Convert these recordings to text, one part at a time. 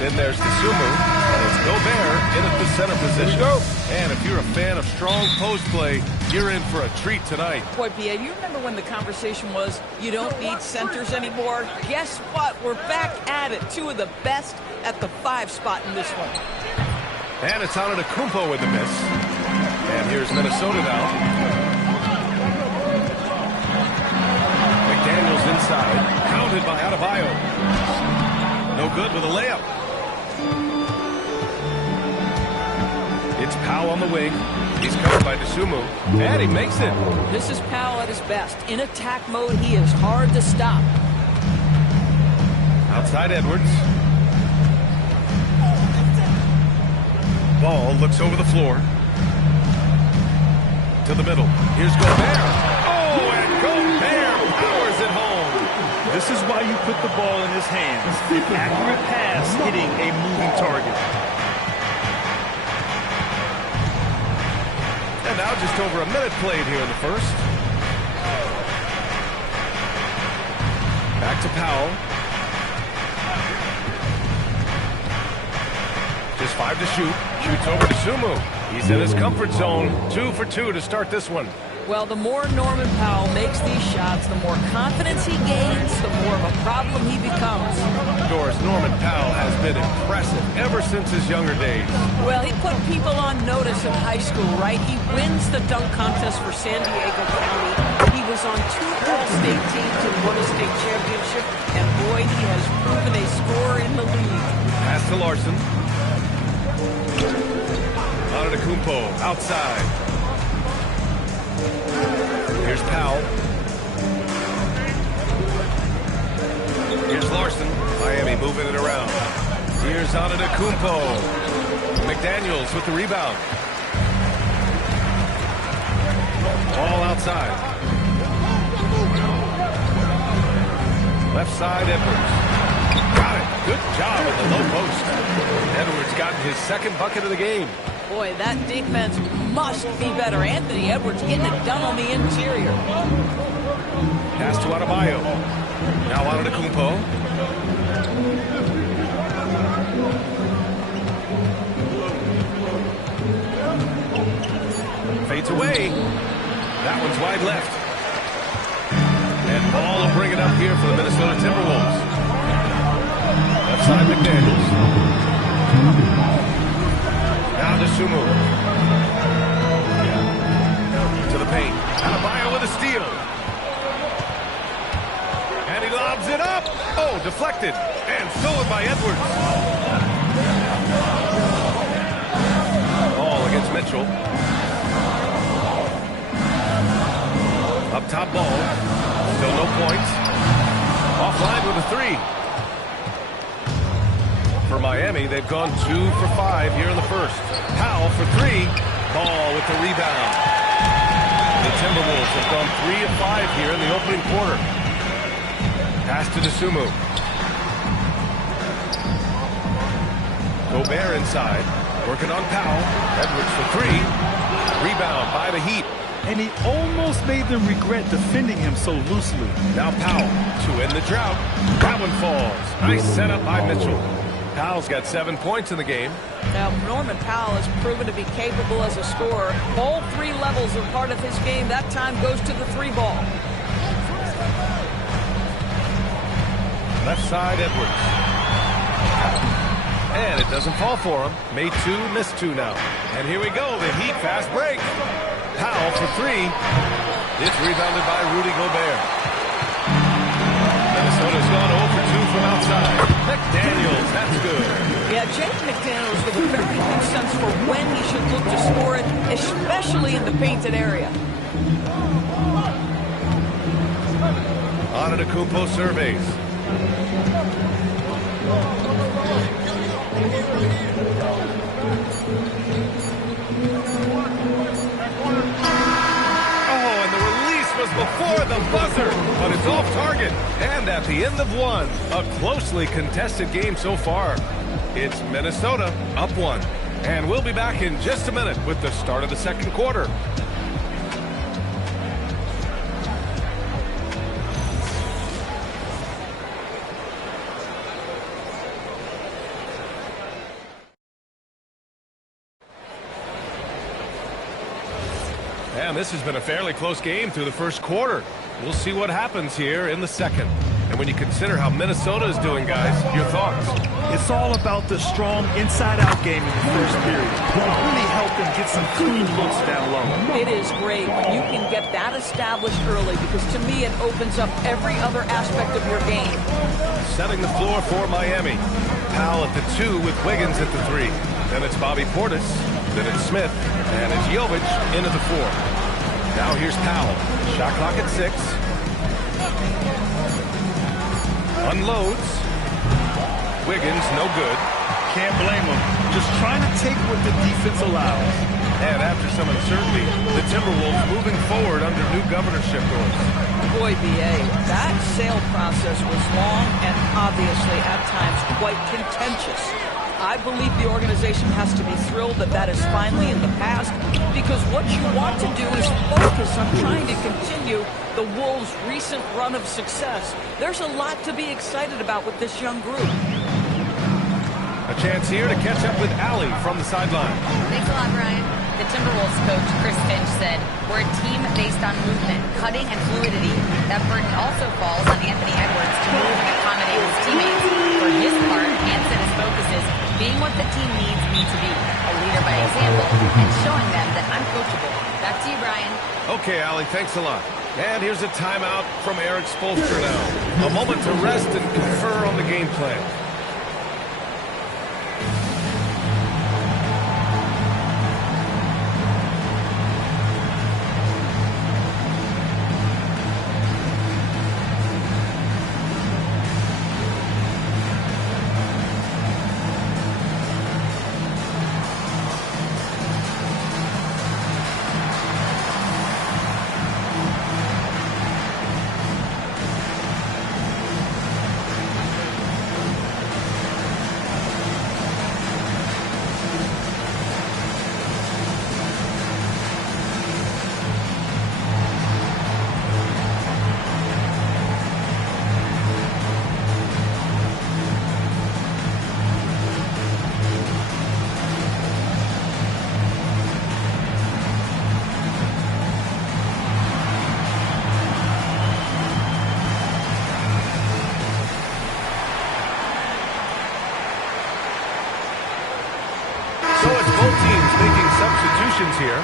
Then there's Sumu, and it's Gobert in at the center position. And if you're a fan of strong post play, you're in for a treat tonight. Boy, Pia, you remember when the conversation was you don't need centers anymore? Guess what? We're back at it. Two of the best at the 5 spot in this one. And it's Antetokounmpo with the miss. And here's Minnesota now. McDaniels inside. Counted by Adebayo. No good with a layup. It's Powell on the wing. He's covered by Sumu. And he makes it. This is Powell at his best. In attack mode, he is hard to stop. Outside Edwards. Ball looks over the floor. To the middle. Here's Gobert. Oh, and Gobert powers it home. This is why you put the ball in his hands. An accurate pass hitting a moving target. And now just over a minute played here in the first. Back to Powell. Just 5 to shoot. Shoots over to Sumu. He's in his comfort zone. 2 for 2 to start this one. Well, the more Norman Powell makes these shots, the more confidence he gains, the more of a problem he becomes. Doris, Norman Powell has been impressive ever since his younger days. Well, he put people on notice in high school, right? He wins the dunk contest for San Diego County. He was on 2 All-State teams and won a state championship. And boy, he has proven a scorer in the league. Pass to Larson. Antetokounmpo outside. Here's Powell. Here's Larson. Miami moving it around. Here's Antetokounmpo. McDaniels with the rebound. All outside. Left side, Edwards. Got it. Good job at the low post. Edwards gotten his second bucket of the game. Boy, that defense must be better. Anthony Edwards getting it done on the interior. Pass to Adebayo. Now Antetokounmpo. Fades away. That one's wide left. And Ball will bring it up here for the Minnesota Timberwolves. Left side McDaniels. Now to Sumu. To the paint. Adebayo with a steal. And he lobs it up. Oh, deflected. And stolen by Edwards. Ball against Mitchell. Up top Ball. Still no points. Offline with a 3. For Miami, they've gone 2 for 5 here in the first. Powell for 3. Ball with the rebound. The Timberwolves have gone 3 of 5 here in the opening quarter. Pass to Sumu. Gobert inside. Working on Powell. Edwards for 3. Rebound by the Heat. And he almost made them regret defending him so loosely. Now Powell to end the drought. That one falls. Nice setup by Mitchell. Powell's got 7 points in the game. Now, Norman Powell has proven to be capable as a scorer. All 3 levels are part of his game. That time goes to the 3 ball. Left side, Edwards. And it doesn't fall for him. Made 2, missed 2 now. And here we go, the Heat fast break. Powell for 3. It's rebounded by Rudy Gobert. Minnesota's gone 0 for 2 from outside. McDaniels, that's good. Yeah, James McDaniels with a very good sense for when he should look to score it, especially in the painted area. Antetokounmpo surveys. Before the buzzer, but it's off target. And at the end of 1, a closely contested game so far. It's Minnesota up 1. And we'll be back in just a minute with the start of the second quarter. And this has been a fairly close game through the first quarter. We'll see what happens here in the second. And when you consider how Minnesota is doing, guys, your thoughts? It's all about the strong inside-out game in the first period. It really helped them get some clean looks down low. It is great when you can get that established early because to me it opens up every other aspect of your game. Setting the floor for Miami. Powell at the 2 with Wiggins at the 3. Then it's Bobby Portis. Then it's Smith. And it's Jovic into the 4. Now here's Powell. Shot clock at 6. Unloads. Wiggins, no good. Can't blame him. Just trying to take what the defense allows. And after some uncertainty, the Timberwolves moving forward under new governorship rules. Boy, B.A., that sale process was long and obviously at times quite contentious. I believe the organization has to be thrilled that that is finally in the past because what you want to do is focus on trying to continue the Wolves' recent run of success. There's a lot to be excited about with this young group. A chance here to catch up with Allie from the sideline. Thanks a lot, Brian. The Timberwolves coach, Chris Finch, said, "We're a team based on movement, cutting, and fluidity. That burden also falls on Anthony Edwards to move and accommodate his teammates. For his part, Anson is focuses being what the team needs me to be, a leader by example, and showing them that I'm coachable." Back to you, Brian. Okay, Allie, thanks a lot. And here's a timeout from Eric Spoelstra now. A moment to rest and confer on the game plan. So it's both teams making substitutions here.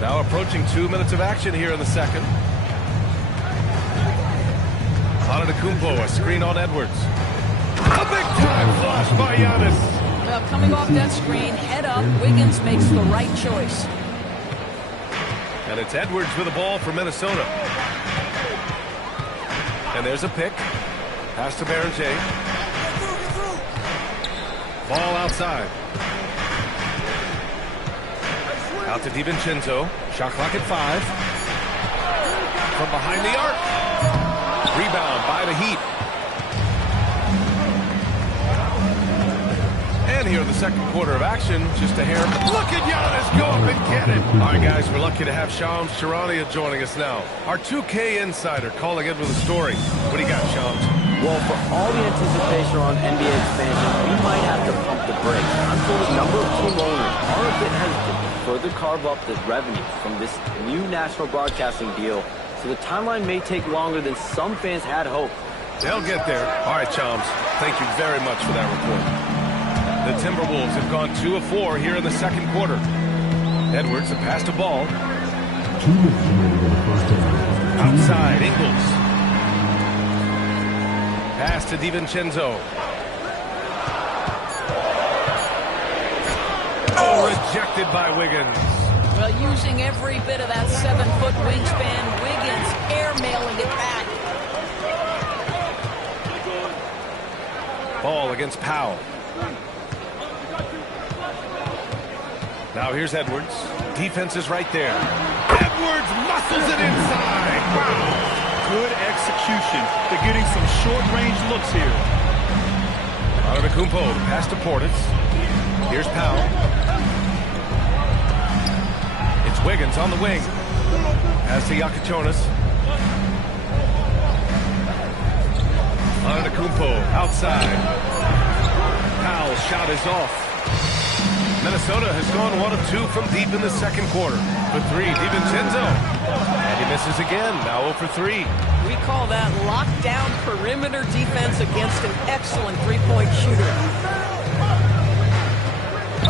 Now approaching 2 minutes of action here in the second. Antetokounmpo, a screen on Edwards. A big-time flush by Giannis. Well, coming off that screen, head up, Wiggins makes the right choice. And it's Edwards with the ball for Minnesota. And there's a pick. Pass to Berenger. Ball outside. Out to DiVincenzo. Shot clock at 5. From behind the arc. Rebound by the Heat. And here in the second quarter of action, just a hair. Look at Giannis go up and get it. All right, guys, we're lucky to have Shams Charania joining us now. Our 2K insider calling in with a story. What do you got, Shams? Well, for all the anticipation around NBA expansion, we might have to pump the brakes. I'm told a number of team owners are a bit hesitant to further carve up the revenue from this new national broadcasting deal, so the timeline may take longer than some fans had hoped. They'll get there. All right, Shams, thank you very much for that report. The Timberwolves have gone 2 of 4 here in the second quarter. Edwards, a pass to ball. Outside, Ingles. Pass to DiVincenzo. Oh, rejected by Wiggins. Well, using every bit of that 7-foot wingspan, Wiggins airmailing it back. Ball against Powell. Now here's Edwards. Defense is right there. Edwards muscles it inside. Wow. Good execution. They're getting some short-range looks here. Antetokounmpo, pass to Portis. Here's Powell. It's Wiggins on the wing. Pass to Yakichonis. Antetokounmpo outside. Powell's shot is off. Minnesota has gone 1 of 2 from deep in the second quarter. For 3, DiVincenzo. And he misses again, now 0 for 3. We call that lockdown perimeter defense against an excellent three-point shooter.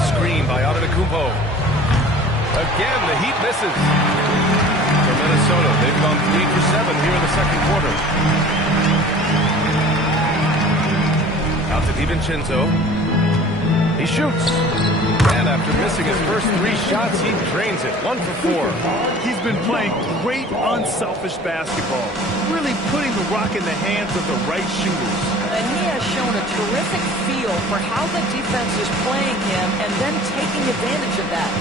Screen by Antetokounmpo. Again, the Heat misses. For Minnesota, they've gone 3 for 7 here in the second quarter. Out to DiVincenzo. He shoots. And after missing his first 3 shots, he drains it. 1 for 4. He's been playing great, unselfish basketball. Really putting the rock in the hands of the right shooters. And he has shown a terrific feel for how the defense is playing him and then taking advantage of that.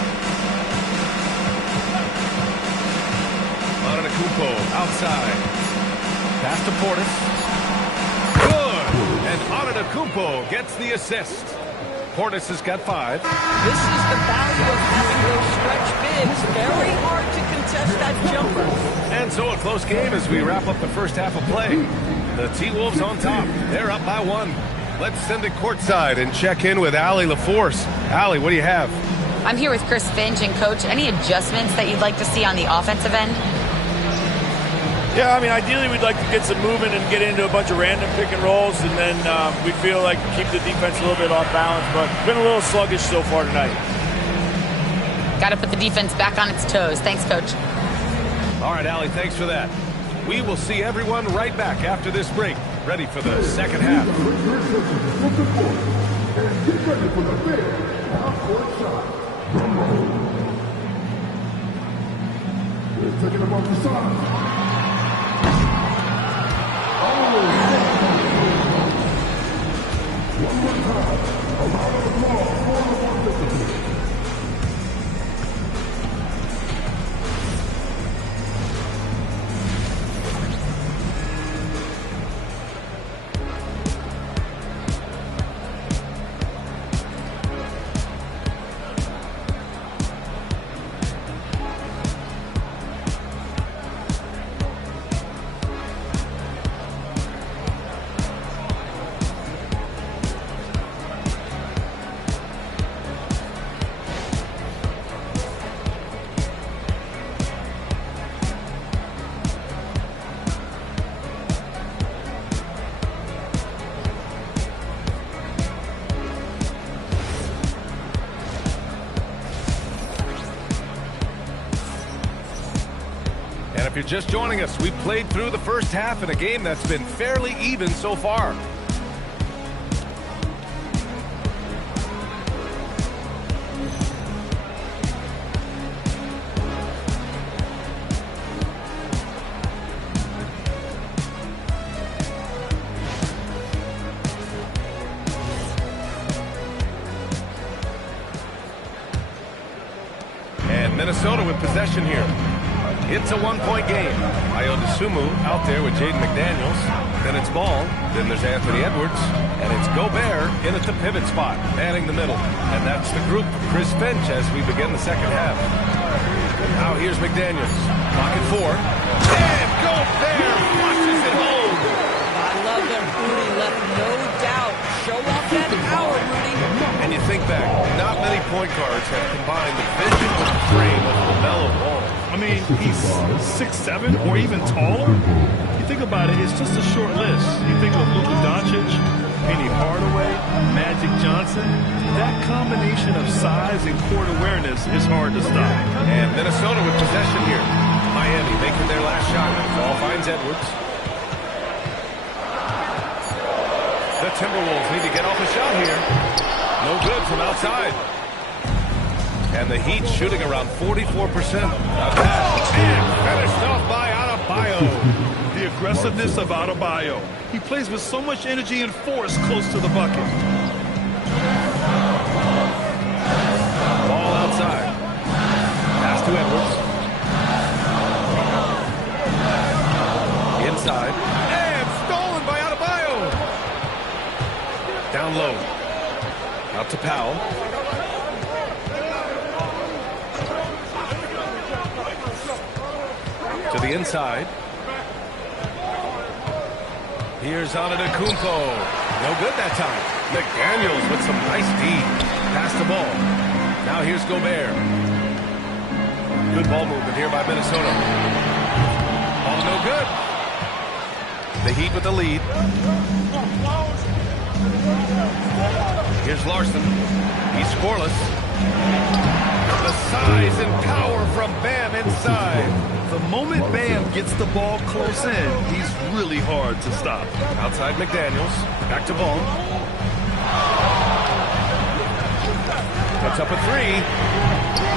Antetokounmpo outside. Pass to Portis. Good. And Antetokounmpo gets the assist. Portis has got 5. This is the value of having those stretch bigs. Very hard to contest that jumper. And so a close game as we wrap up the first half of play. The T-Wolves on top. They're up by 1. Let's send it courtside and check in with Allie LaForce. Allie, what do you have? I'm here with Chris Finch. And, Coach, any adjustments that you'd like to see on the offensive end? Yeah, I mean, ideally we'd like to get some movement and get into a bunch of random pick and rolls, and then we feel like keep the defense a little bit off balance, but been a little sluggish so far tonight. Got to put the defense back on its toes. Thanks, Coach. All right, Allie, thanks for that. We will see everyone right back after this break, ready for the second half. Taking him off the side. One more time. A round of applause for the participants. If you're just joining us, we've played through the first half in a game that's been fairly even so far. And Minnesota with possession here. It's a one-point game. Iodasumu out there with Jaden McDaniels. Then it's Ball. Then there's Anthony Edwards. And it's Gobert in at the pivot spot, manning the middle. And that's the group for Chris Finch as we begin the second half. Now here's McDaniels. Clock at 4. And Gobert flushes it home. I love that Rudy left no doubt. Show off that power, Rudy. And you think back, not many point guards have combined the vision with the frame of Lamelo Ball. I mean, he's 6'7" or even taller. You think about it, it's just a short list. You think of Luka Doncic, Penny Hardaway, Magic Johnson. That combination of size and court awareness is hard to stop. And Minnesota with possession here. Miami making their last shot. Ball finds Edwards. The Timberwolves need to get off a shot here. No good from outside. And the Heat shooting around 44%. And finished off by Adebayo. The aggressiveness of Adebayo. He plays with so much energy and force close to the bucket. Ball outside. Pass to Edwards. Inside. And stolen by Adebayo. Down low. Out to Powell. To the inside. Here's Antetokounmpo. No good that time. McDaniels with some nice D. Pass the ball. Now here's Gobert. Good ball movement here by Minnesota. Ball no good. The Heat with the lead. Here's Larson. He's scoreless. The size and power from Bam inside. The moment Bam gets the ball close in, he's really hard to stop. Outside McDaniels. Back to Ball. Puts up a three.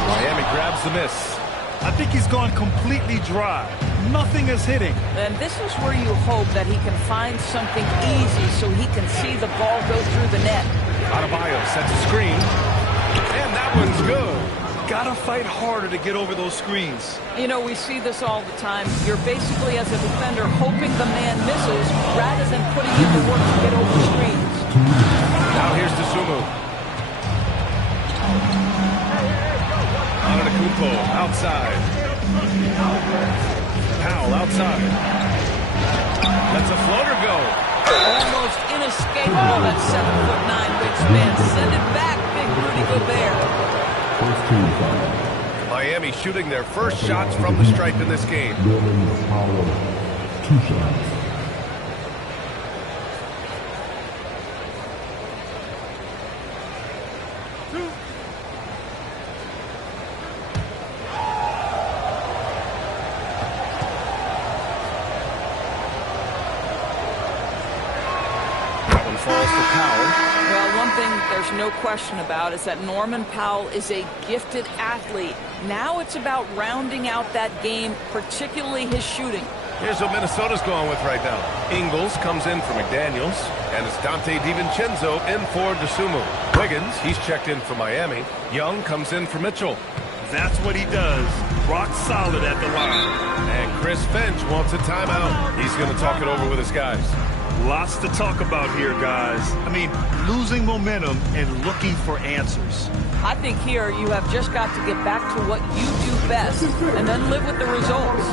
Miami grabs the miss. I think he's gone completely dry. Nothing is hitting. And this is where you hope that he can find something easy so he can see the ball go through the net. Adebayo sets a screen. And that one's good. Gotta fight harder to get over those screens. You know, we see this all the time. You're basically, as a defender, hoping the man misses rather than putting in the work to get over screens. Now here's Dosunmu. Antetokounmpo outside. Powell outside. Lets a floater go. Almost inescapable, that 7'9" wingspan. Send it back, big Rudy Gobert. First team foul. Miami shooting their first shots from the stripe in this game. Norman Powell, 2 shots. That one falls to Powell. Well, one thing there's no question about is that Norman Powell is a gifted athlete. Now it's about rounding out that game, particularly his shooting. Here's what Minnesota's going with right now. Ingles comes in for McDaniels, and it's Dante DiVincenzo in for Dosunmu. Wiggins, he's checked in for Miami. Young comes in for Mitchell. That's what he does. Rock solid at the line. And Chris Finch wants a timeout. He's going to talk it over with his guys. Lots to talk about here, guys. I mean, losing momentum and looking for answers. I think here you have just got to get back to what you do best and then live with the results.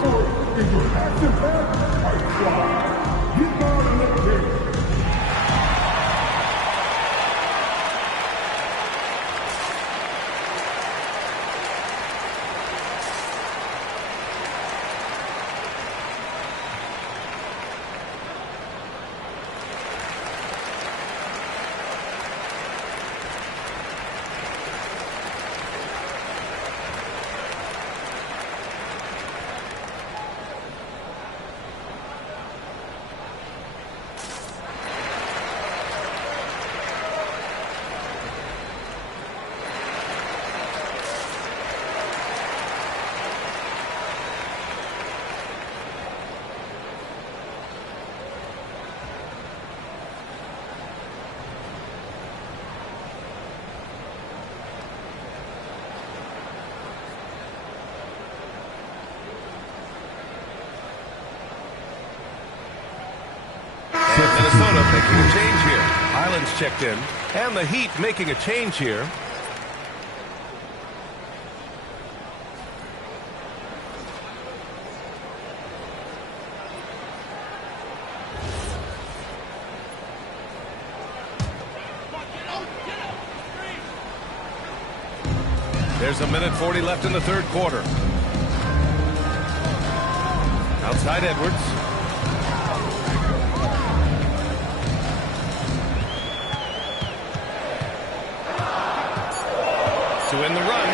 Minnesota making a change here. Island's checked in. And the Heat making a change here. There's a minute 40 left in the third quarter. Outside Edwards. To win the run.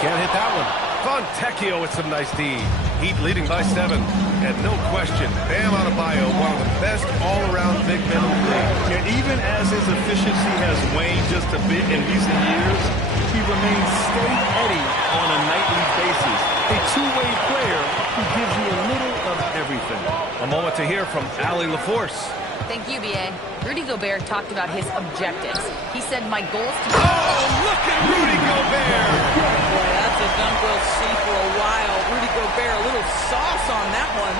Can't hit that one. Fontecchio with some nice D. Heat leading by 7. And no question, Bam Adebayo, one of the best all-around big men in the league. And even as his efficiency has waned just a bit in recent years, he remains steady on a nightly basis. A two-way player who gives you a little of everything. A moment to hear from Allie LaForce. Thank you, B.A. Rudy Gobert talked about his objectives. He said, my goal is to... Oh, look at Rudy Gobert! Boy, that's a dunk we'll see for a while. Rudy Gobert, a little sauce on that one.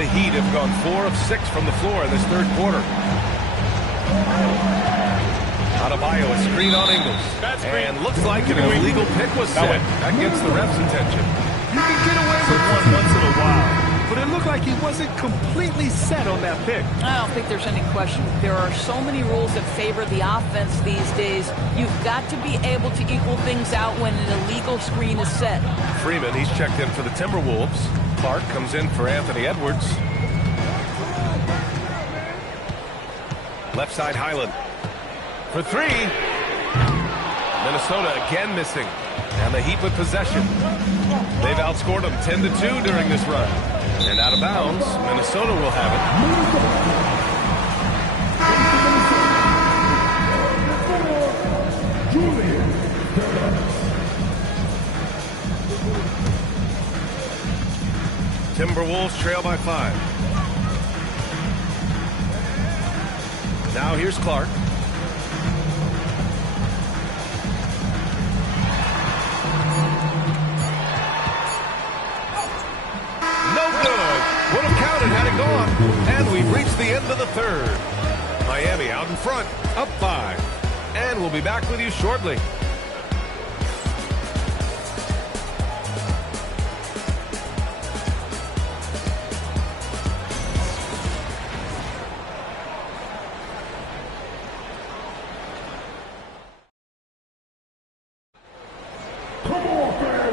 The Heat have gone 4 of 6 from the floor in this third quarter. Adebayo, a screen on Ingles. And looks like an illegal pick was set. That gets the ref's attention. You can get away with one once in a while, but it looked like he wasn't completely set on that pick. I don't think there's any question. There are so many rules that favor the offense these days. You've got to be able to equal things out when an illegal screen is set. Freeman, he's checked in for the Timberwolves. Clark comes in for Anthony Edwards. Left side, Highland. For 3. Minnesota again missing. And the Heat with possession. They've outscored them 10-2 during this run. And out of bounds, Minnesota will have it. Timberwolves trail by 5. Now here's Clark. Would have counted had it gone. And we've reached the end of the third. Miami out in front, up 5. And we'll be back with you shortly.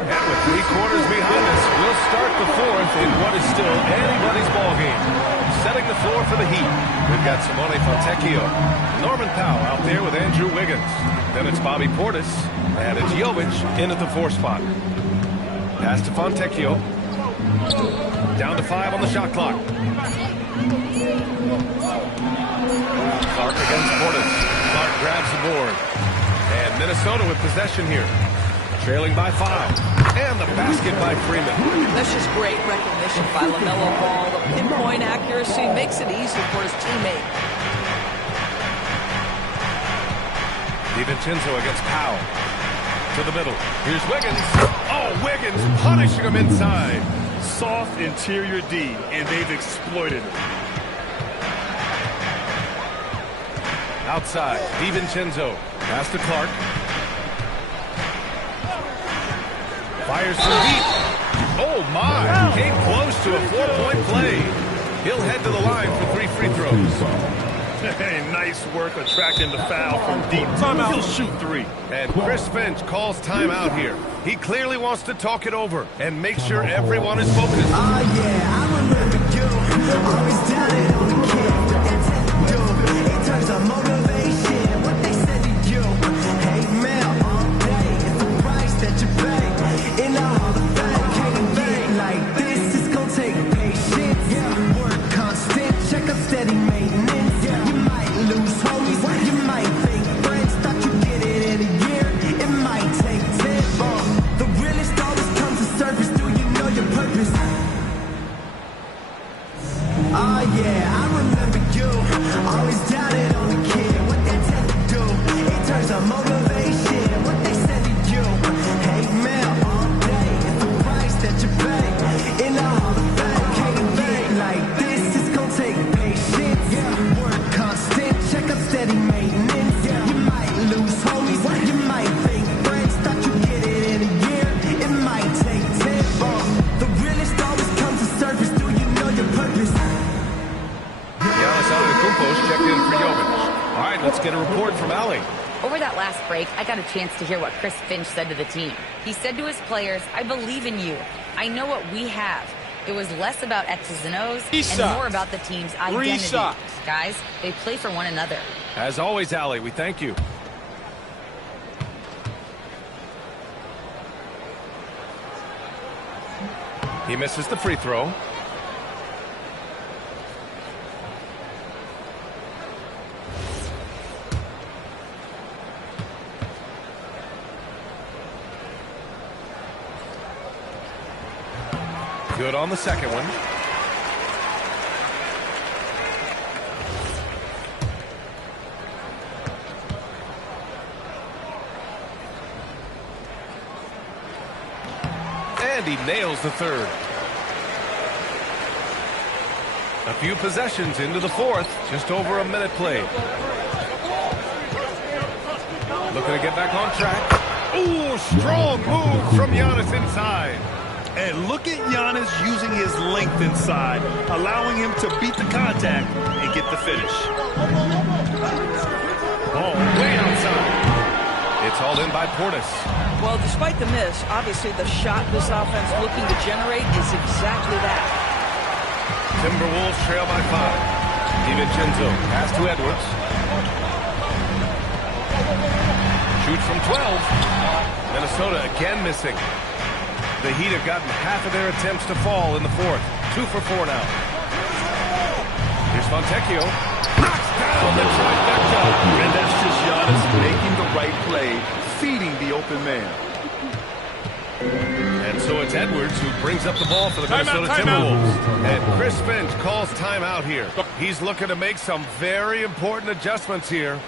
And with 3 quarters behind us, we'll start the fourth in what is still anybody's ball game. Setting the floor for the Heat, we've got Simone Fontecchio, Norman Powell out there with Andrew Wiggins. Then it's Bobby Portis, and it's Jovic in at the 4 spot. Pass to Fontecchio. Down to 5 on the shot clock. Clark against Portis. Clark grabs the board. And Minnesota with possession here. Trailing by 5. And the basket by Freeman. That's just great recognition by Lamelo Ball. The pinpoint accuracy makes it easy for his teammate. DiVincenzo against Powell. To the middle. Here's Wiggins. Oh, Wiggins punishing him inside. Soft interior D, and they've exploited it. Outside, DiVincenzo. Pass to Clark. Fires from deep. Oh, my. Came close to a 4-point play. He'll head to the line for 3 free throws. Hey, nice work attracting the foul from deep. Timeout. He'll shoot 3. And Chris Finch calls timeout here. He clearly wants to talk it over and make sure everyone is focused. Oh, yeah, I remember you. Always down it on the kid. But that's it, you. In terms of motivation, what they said to you. Hey, man, all day. It's the price that you pay. In the Hall of Fame, can't get like this. It's gonna take patience. Yeah, work constant. Check up steady maintenance. Yeah, you might lose homies. You might think friends. Thought you get it in a year. It might take 10. The realest always comes to surface. Do you know your purpose? Oh yeah, I remember you. Always doubted on the kid. What they tell you do. In terms of motivation, what they said to you. Hey man, all day. It's the price that you pay. In the Hall of Fame, can't get like this. It's gonna take patience. Yeah, work constant. Check up steady maintenance. Yeah, you might lose homies. You might think friends. Thought you get it in a year. It might take 10. The realest always comes to surface. Do you know your purpose? Giannis Antetokounmpo's checked in for Jovic. All right, let's get a report from Allie. Over that last break, I got a chance to hear what Chris Finch said to the team. He said to his players, I believe in you. I know what we have. It was less about X's and O's and more about the team's identity. Guys, they play for one another. As always, Allie, we thank you. He misses the free throw. Good on the second one. And he nails the third. A few possessions into the fourth. Just over a minute played. Looking to get back on track. Ooh, strong move from Giannis inside. And look at Giannis using his length inside, allowing him to beat the contact and get the finish. Ball way outside. It's hauled in by Portis. Well, despite the miss, obviously the shot this offense looking to generate is exactly that. Timberwolves trail by 5. DiVincenzo pass to Edwards. Shoots from 12. Minnesota again missing. The Heat have gotten half of their attempts to fall in the fourth. 2 for 4 now. Here's Fontecchio. Knocks down the trifecta. And that's just Giannis making the right play, feeding the open man. And so it's Edwards who brings up the ball for the Minnesota Timberwolves. And Chris Finch calls timeout here. He's looking to make some very important adjustments here.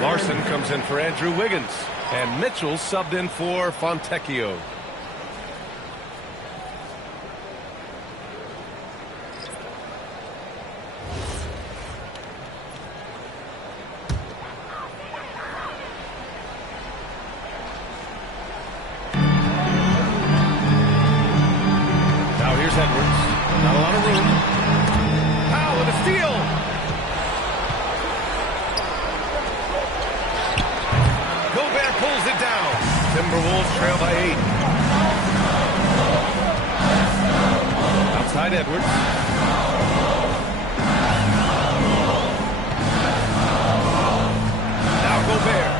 Larson comes in for Andrew Wiggins. And Mitchell subbed in for Fontecchio. Now here's Edwards. Not a lot of room. Powell with a steal. Pulls it down. Timberwolves trail by 8. Outside Edwards. Now Gobert.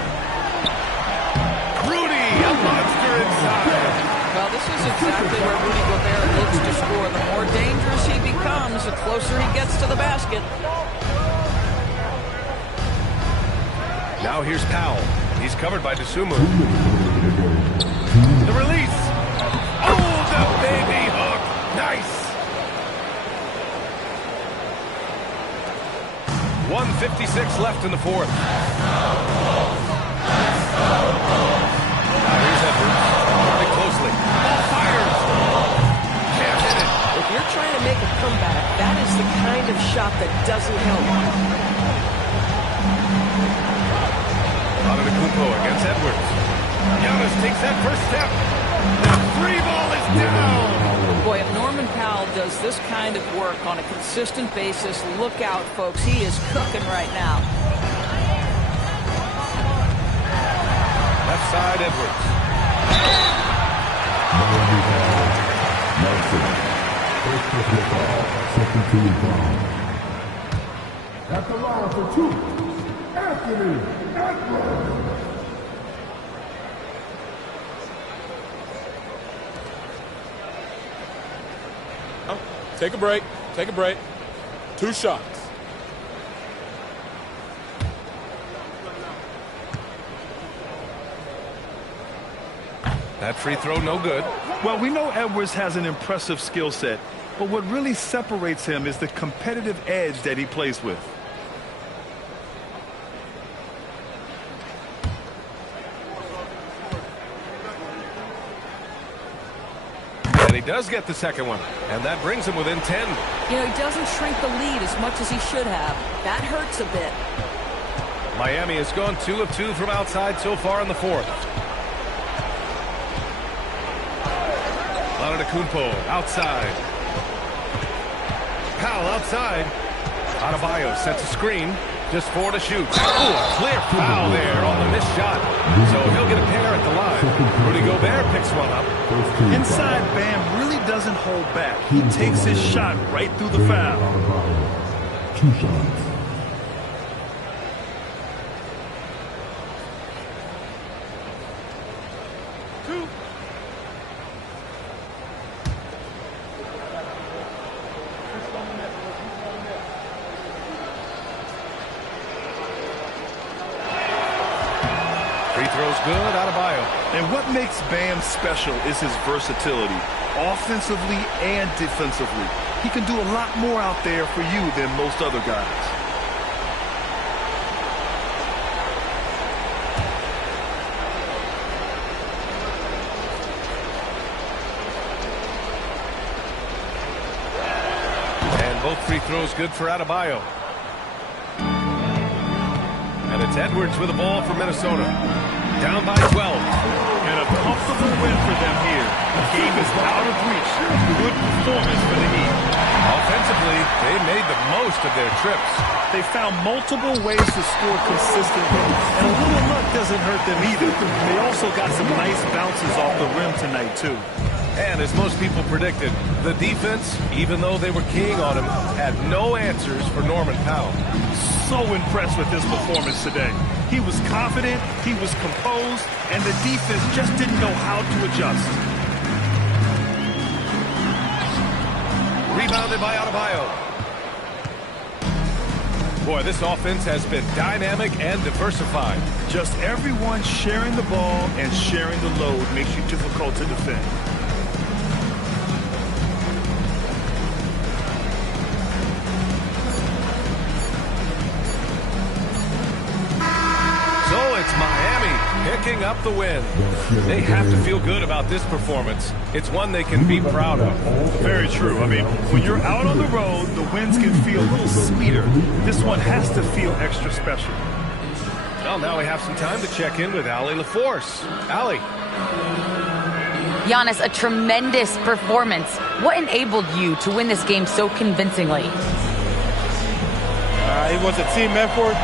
Rudy, a monster inside. Well, this is exactly where Rudy Gobert looks to score. The more dangerous he becomes, the closer he gets to the basket. Now here's Powell. He's covered by Dosunmu. The release. Oh, the baby hook. Nice. 1:56 left in the fourth. Now here's Edwards. Very closely. Ball fires. Can't hit it. If you're trying to make a comeback, that is the kind of shot that doesn't help. Antetokounmpo against Edwards. Giannis takes that first step. The 3-ball is down. Boy, if Norman Powell does this kind of work on a consistent basis, look out, folks. He is cooking right now. Left side, Edwards. At the line for 2, Anthony Edwards. Take a break. Take a break. 2 shots. That free throw no good. Well, we know Edwards has an impressive skill set, but what really separates him is the competitive edge that he plays with. And he does get the second one. And that brings him within 10. You know, he doesn't shrink the lead as much as he should have. That hurts a bit. Miami has gone 2 of 2 from outside so far in the fourth. Antetokounmpo outside. Powell outside. Adebayo sets a screen. Just 4 to shoot. Ooh, a clear foul there on the missed shot. So he'll get a pair at the line. Rudy Gobert picks one up. Inside, Bam really doesn't hold back. He takes his shot right through the foul. 2 shots. Free throw's good, Adebayo. And what makes Bam special is his versatility, offensively and defensively. He can do a lot more out there for you than most other guys. And both free throws good for Adebayo. And it's Edwards with the ball for Minnesota. Down by 12. And a comfortable win for them here. The game is out of reach. Good performance for the Heat. Offensively, they made the most of their trips. They found multiple ways to score consistently, and a little luck doesn't hurt them either. They also got some nice bounces off the rim tonight, too. And as most people predicted, the defense, even though they were keying on him, had no answers for Norman Powell. So impressed with his performance today. He was confident, he was composed, and the defense just didn't know how to adjust. Rebounded by Adebayo. Boy, this offense has been dynamic and diversified. Just everyone sharing the ball and sharing the load makes you difficult to defend. So it's Miami picking up the win. They have to feel good about this performance. It's one they can be proud of. Very true. I mean, when you're out on the road, the wins can feel a little sweeter. This one has to feel extra special. Well, now we have some time to check in with Allie LaForce. Allie. Giannis, a tremendous performance. What enabled you to win this game so convincingly? It was a team effort.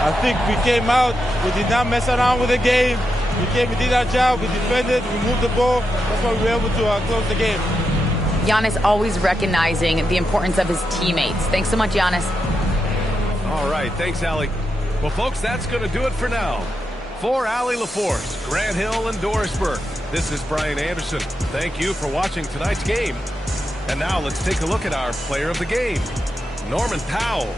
I think we came out, we did not mess around with the game. We did our job, we defended, we moved the ball. That's why we were able to close the game. Giannis always recognizing the importance of his teammates. Thanks so much, Giannis. All right, thanks, Allie. Well, folks, that's going to do it for now. For Allie LaForce, Grant Hill, and Doris Burke, this is Brian Anderson. Thank you for watching tonight's game. And now let's take a look at our player of the game, Norman Powell.